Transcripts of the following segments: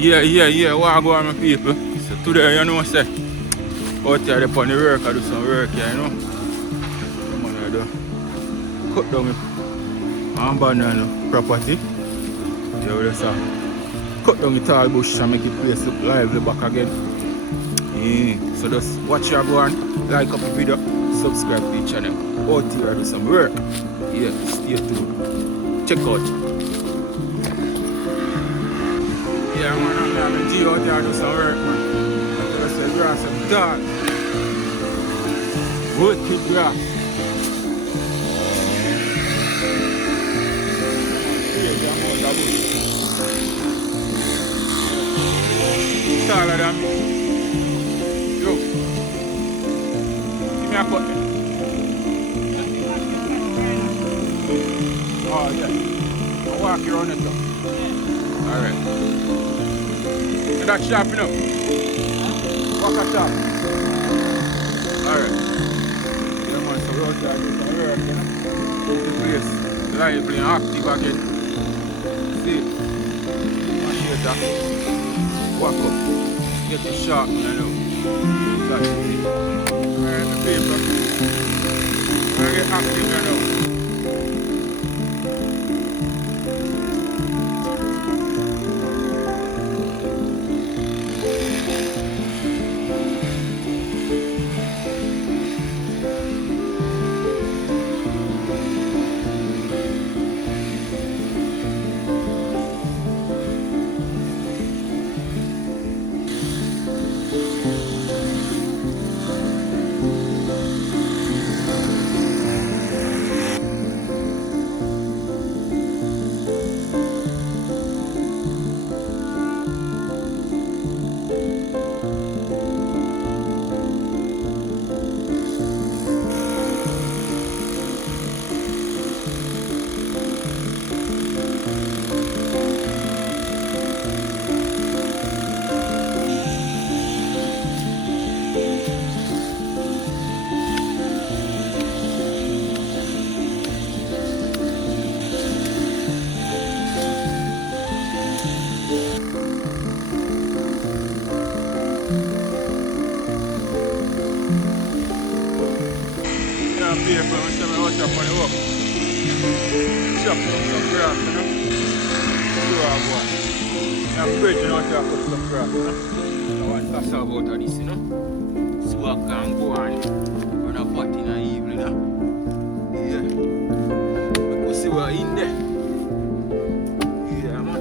Yeah, what I go on my people. So today, you know, say, out here upon the work, I do some work here, you know. Come on, I do. Cut down my banana property. Yeah, we just cut down the tall bush and make the place look lively back again. Yeah. So just watch your go on, like up the video, subscribe to the channel. Out here, I do some work. Yeah, stay tuned. Check out. Yeah, man, I'm going to G out here do some work, man. I just say grass is dark. Wicked grass. Taller than me. Yo. Give me a cut. Oh, yeah. I'll walk you around it though. Alright. Is that sharp enough? Walk a sharp. Alright. Yeah, man, so we're out there doing some work, you know. Keep the place lively and active again. See? And here that. Walk up. Get it sharp, you know. That's it. Alright, the paper. We're going to get active, you know. Paper, I'm showing out here for the work. Chop some grass, you know. See what I'm going. I'm bridging out here for some grass, you know. I want to pass out of this, you know. See what can go on. Run a pot in the evening, you know. Yeah. We go see what's in there. Yeah, man.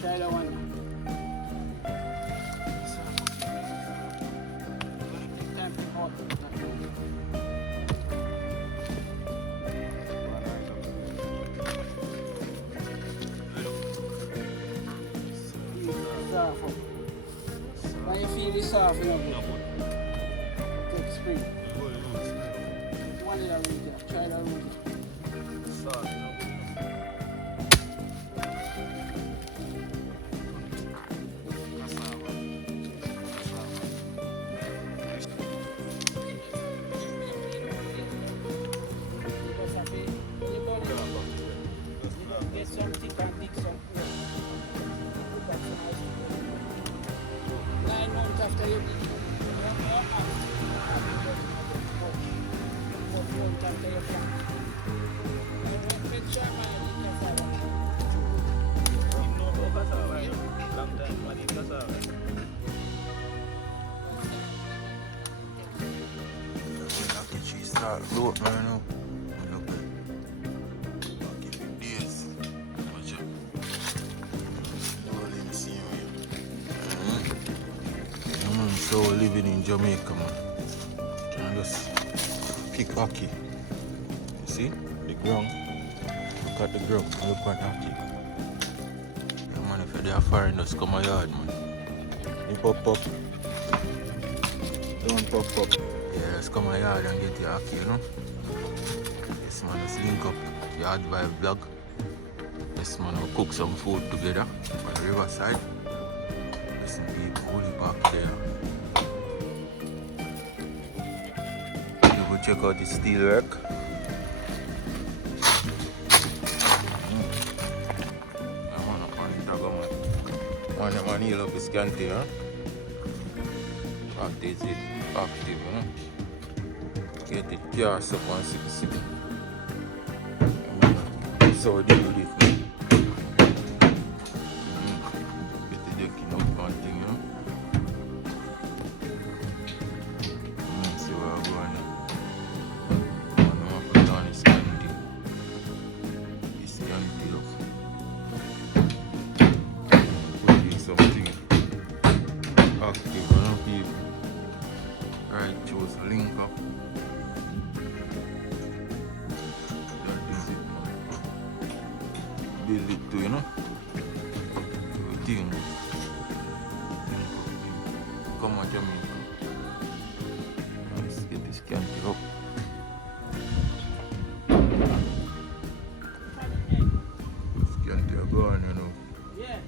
Try that one. Time for hot. When you feel this soft, you know, take spring. One of that root there. Try that root. Soft, you know. Look, man, no. I'll give you days. Watch out. All in the same way. So how we're living in Jamaica, man. Can just pick hockey. You see? The ground. Look at the ground. Look at hockey. Yeah, man, if you're foreign, just come a yard, man. You pop up. Don't pop up. Yeah, just come a yard and get your hockey, you know? Yes, man, let's link up. Yard vibe vlog. Yes, man, we'll cook some food together on the riverside. Listen, people, holy back there. You go check out the steel work. Man, the man heal up his scanty, huh? Active it, active, you know? Get it cast up and sip. So they do this, man. Get the decking up and thing, you know? See where I'm going now. I'm gonna put on the scanty. The scanty up. Put in something active, you know, people. Right, choose link up. That is it, man. Build it too, you know. Everything. Come on, Jamaica. Let's get this candy up. This candy are gone, you know. Yeah.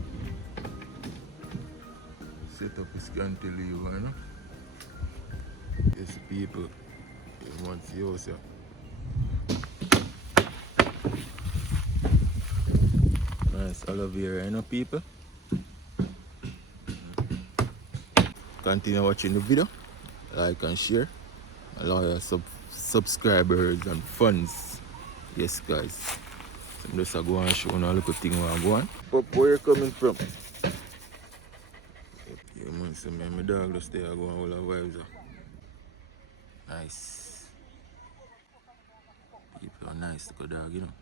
Set up his cantilever, you know. Yes, people. You want to see us, yeah. Nice aloe vera, you know, people. Continue watching the video. Like and share. Allow your subscribers and fans. Yes, guys. So I'm just go and show you a little thing where I'm going. Pop, where you coming from? Yeah, man, so me and my dog just there going all our vibes. Nice. People are nice, look at dog, you know.